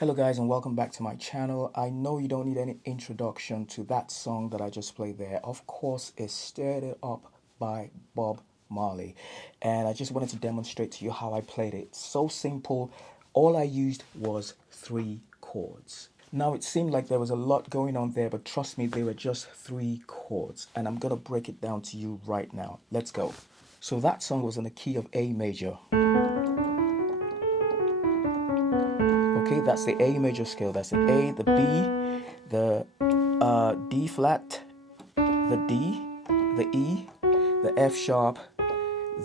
Hello guys and welcome back to my channel. I know you don't need any introduction to that song that I just played there. Of course, it's Stirred It Up by Bob Marley. And I just wanted to demonstrate to you how I played it. So simple. All I used was 3 chords. Now it seemed like there was a lot going on there, but trust me, they were just 3 chords. And I'm going to break it down to you right now. Let's go. So that song was in the key of A major. Okay, that's the A major scale. That's the A, the B, the D flat, the D, the E, the F sharp,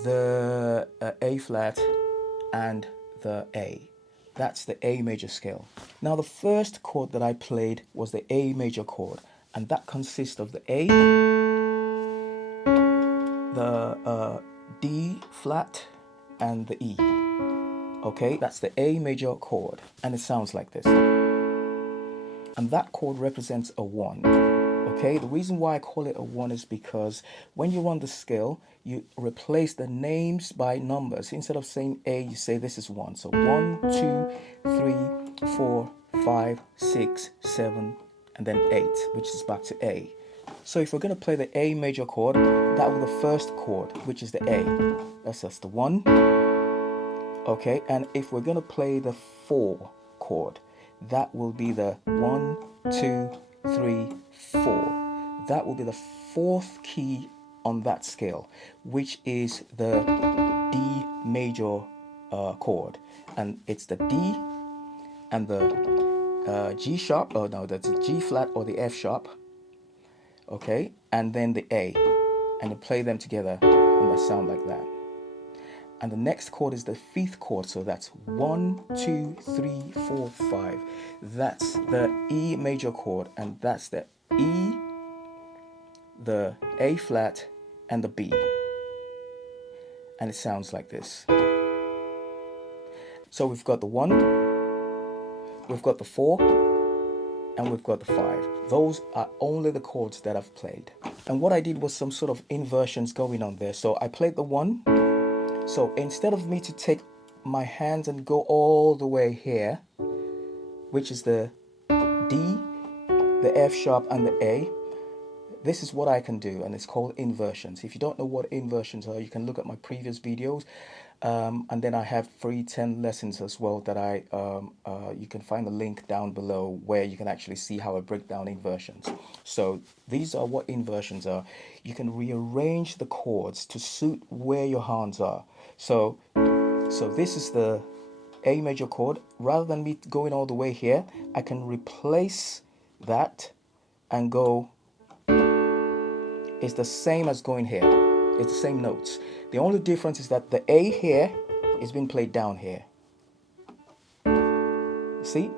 the A flat, and the A. That's the A major scale. Now the first chord that I played was the A major chord, and that consists of the A, the D flat, and the E. Okay, that's the A major chord, and it sounds like this. And that chord represents a 1. Okay, the reason why I call it a 1 is because when you run the scale, you replace the names by numbers. Instead of saying A, you say this is 1. So 1, 2, 3, 4, 5, 6, 7, and then 8, which is back to A. So if we're going to play the A major chord, that will be the first chord, which is the A. That's just the 1. Okay, and if we're going to play the 4 chord, that will be the 1, 2, 3, 4. That will be the 4th key on that scale, which is the D major chord. And it's the D and the G sharp, oh no, that's the G flat or the F sharp. Okay, and then the A. And you play them together and they sound like that. And the next chord is the 5th chord, so that's 1, 2, 3, 4, 5. That's the E major chord, and that's the E, the A flat, and the B. And it sounds like this. So we've got the 1, we've got the 4, and we've got the 5. Those are only the chords that I've played. And what I did was some sort of inversions going on there. So I played the 1. So instead of me to take my hands and go all the way here, which is the D, the F sharp, and the A, this is what I can do, and it's called inversions. If you don't know what inversions are, you can look at my previous videos, and then I have free 10 lessons as well that you can find the link down below where you can actually see how I break down inversions. So these are what inversions are. You can rearrange the chords to suit where your hands are. So this is the A major chord. Rather than me going all the way here, I can replace that and go. It's the same as going here. It's the same notes. The only difference is that the A here is being played down here. See?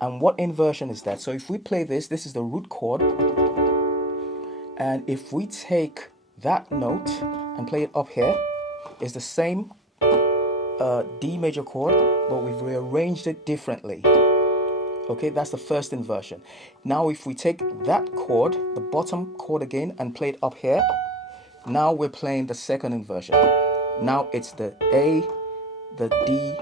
And what inversion is that? So if we play this is the root chord. And if we take that note and play it up here, it's the same D major chord, but we've rearranged it differently. Okay, that's the first inversion. Now if we take that chord, the bottom chord again, and play it up here, now we're playing the second inversion. Now it's the A, the D,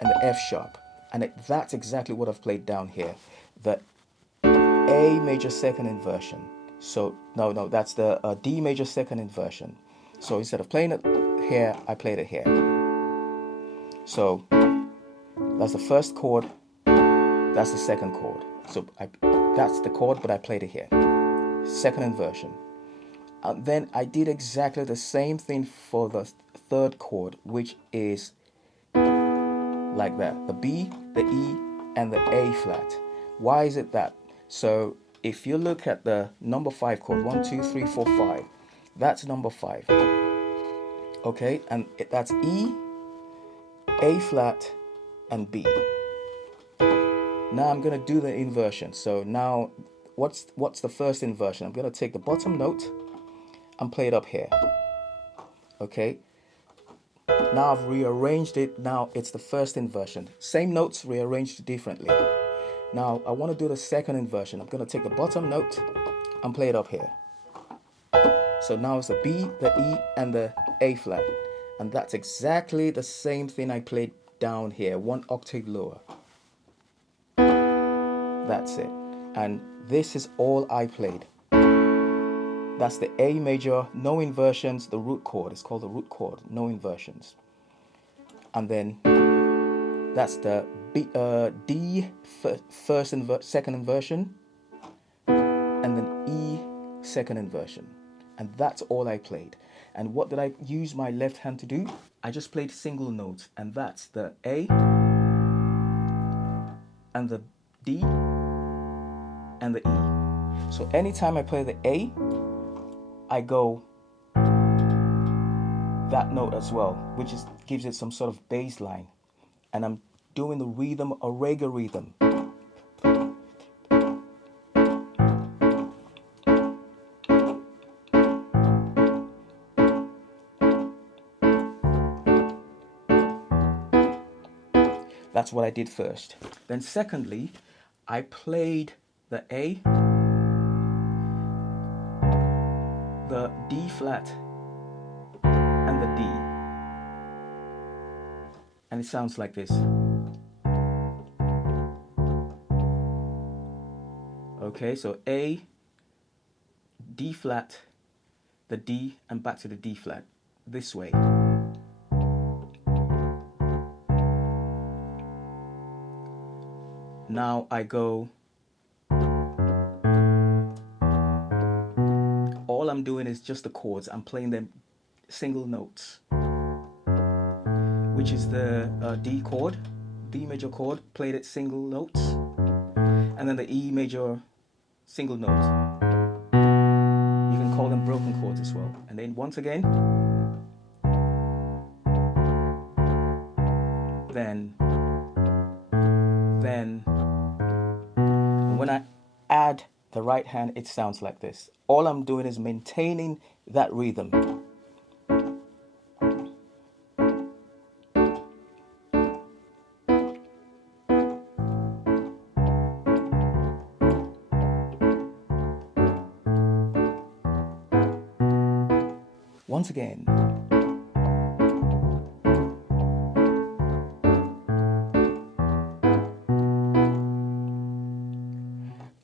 and the F sharp. And that's exactly what I've played down here. The A major second inversion. So, no, that's the D major second inversion. So instead of playing it here, I played it here. So that's the first chord. That's the second chord. So that's the chord, but I played it here. Second inversion. And then I did exactly the same thing for the third chord, which is like that. The B, the E, and the A flat. Why is it that? So if you look at the number 5 chord, 1, 2, 3, 4, 5, that's number 5. Okay, and that's E, A flat, and B. Now I'm going to do the inversion. So now what's the first inversion? I'm going to take the bottom note and play it up here. Okay. Now I've rearranged it. Now it's the first inversion. Same notes rearranged differently. Now I want to do the second inversion. I'm going to take the bottom note and play it up here. So now it's the B, the E, and the A flat. And that's exactly the same thing I played down here, 1 octave lower. That's it. And this is all I played. That's the A major, no inversions, the root chord. It's called the root chord, no inversions. And then that's the D second inversion, and then E second inversion. And that's all I played. And what did I use my left hand to do? I just played single notes, and that's the A and the D and the E. So anytime I play the A, I go that note as well, which gives it some sort of bass line. And I'm doing the rhythm, a reggae rhythm. That's what I did first. Then secondly, I played the A, the D flat, and the D. And it sounds like this. Okay, so A, D flat, the D, and back to the D flat, this way. Now I go, all I'm doing is just the chords. I'm playing them single notes, which is the D chord, D major chord, played it single notes, and then the E major single notes. You can call them broken chords as well. And then once again, then, and when I add the right hand, it sounds like this. All I'm doing is maintaining that rhythm. Once again.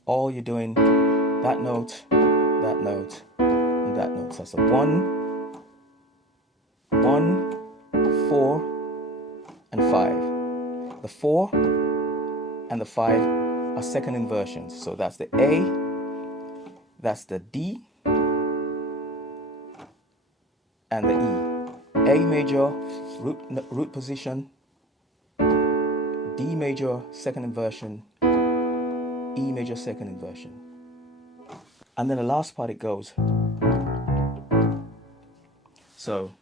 All you're doing, that note, and that note. So that's a 1, 4, and 5. The 4 and the 5 are second inversions. So that's the A, that's the D, and the E. A major, root position, D major, second inversion, E major, second inversion. And then the last part, it goes. So,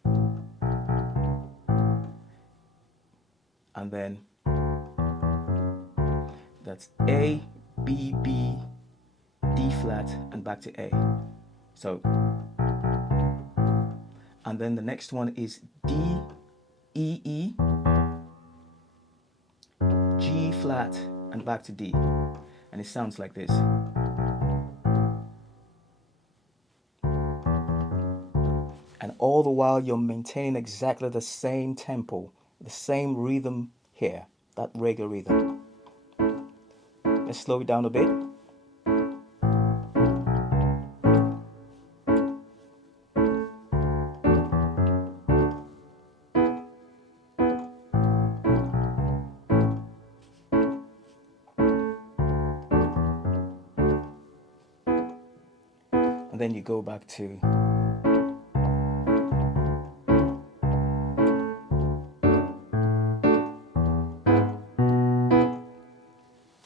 and then that's A, B, B, D flat, and back to A. So, and then the next one is D, E, E, G flat, and back to D. And it sounds like this. And all the while you're maintaining exactly the same tempo, the same rhythm here, that reggae rhythm. Let's slow it down a bit. And then you go back to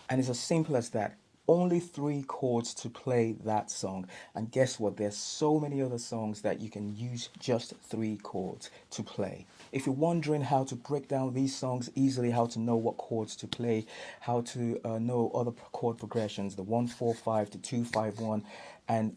and it's as simple as that. Only 3 chords to play that song. And guess what? There's so many other songs that you can use just 3 chords to play. If you're wondering how to break down these songs easily, how to know what chords to play, how to know other chord progressions, the 1-4-5 to 2-5-1, and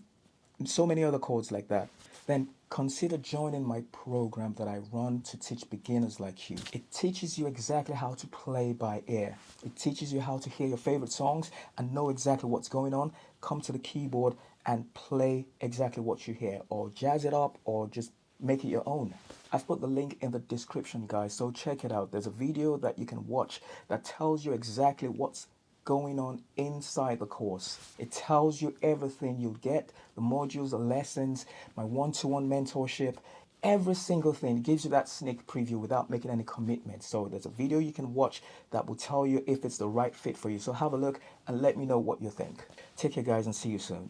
so many other chords like that, then consider joining my program that I run to teach beginners like you. It teaches you exactly how to play by ear. It teaches you how to hear your favorite songs and know exactly what's going on. Come to the keyboard and play exactly what you hear, or jazz it up, or just make it your own. I've put the link in the description, guys, so check it out. There's a video that you can watch that tells you exactly what's going on inside the course. It tells you everything you'll get, the modules, the lessons, my one-to-one mentorship, every single thing. It gives you that sneak preview without making any commitment. So there's a video you can watch that will tell you if it's the right fit for you. So have a look and let me know what you think. Take care, guys, and see you soon.